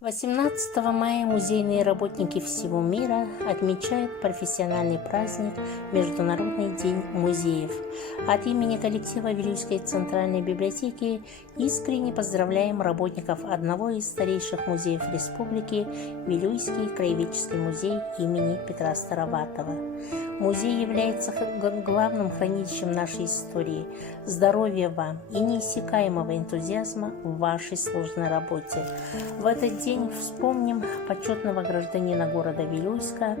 18 мая музейные работники всего мира отмечают профессиональный праздник Международный день музеев. От имени коллектива Вилюйской центральной библиотеки искренне поздравляем работников одного из старейших музеев республики – Вилюйский краеведческий музей имени Петра Староватова. Музей является главным хранилищем нашей истории. Здоровья вам и неиссякаемого энтузиазма в вашей сложной работе. В этот день вспомним почетного гражданина города Вилюйска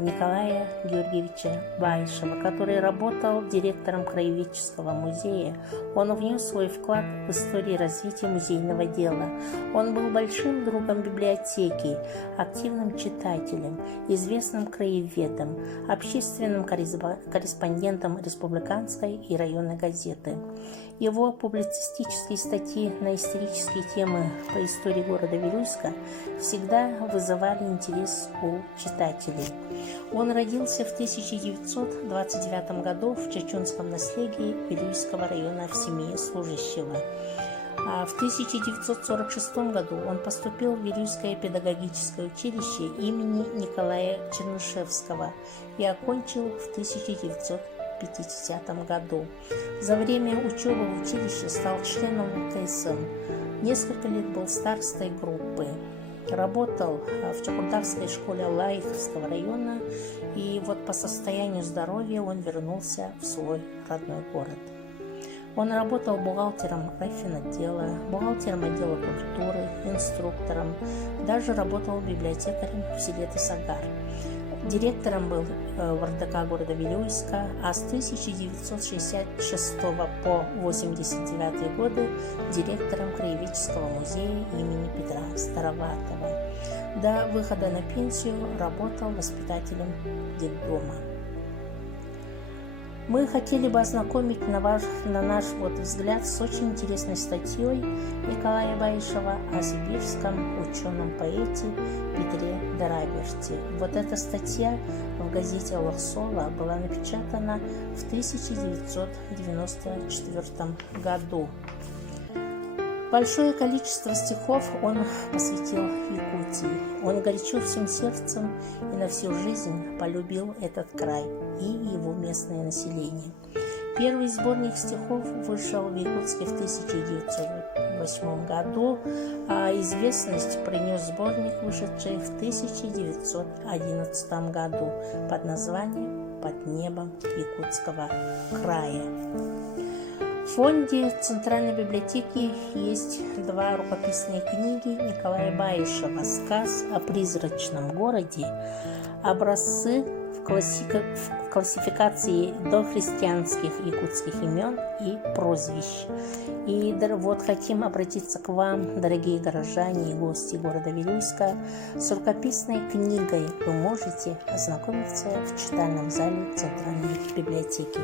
Николая Георгиевича Баишева, который работал директором краеведческого музея. Он внес свой вклад в историю развития музейного дела. Он был большим другом библиотеки, активным читателем, известным краеведом, общественным корреспондентом республиканской и районной газеты. Его публицистические статьи на исторические темы по истории города Вилюйска всегда вызывали интерес у читателей. Он родился в 1929 году в Чачунском наследии Вилюйского района в семье служащего. А в 1946 году он поступил в Вилюйское педагогическое училище имени Николая Чернышевского и окончил в 1950 году. За время учебы в училище стал членом ТСМ. Несколько лет был старостой группы. Работал в Чукурдавской школе Лаиховского района, и вот по состоянию здоровья он вернулся в свой родной город. Он работал бухгалтером райфинотдела, бухгалтером отдела культуры, инструктором, даже работал библиотекарем в селе Тысагар. Директором был в РДК города Вилюйска, а с 1966 по 1989 годы директором краеведческого музея имени Петра Староватова. До выхода на пенсию работал воспитателем детдома. Мы хотели бы ознакомить на наш взгляд с очень интересной статьей Николая Баишева о сибирском ученом-поэте Петре Дараберте. Вот эта статья в газете «Лохсола» была напечатана в 1994 году. Большое количество стихов он посвятил Якутии. Он горячо всем сердцем и на всю жизнь полюбил этот край и его местное население. Первый сборник стихов вышел в Якутске в 1908 году, а известность принес сборник, вышедший в 1911 году под названием «Под небом Якутского края». В фонде Центральной библиотеки есть два рукописные книги Николая Баишева «Сказ о призрачном городе», образцы в классификации дохристианских якутских имен и прозвищ. И вот хотим обратиться к вам, дорогие горожане и гости города Вилюйска. С рукописной книгой вы можете ознакомиться в читальном зале Центральной библиотеки.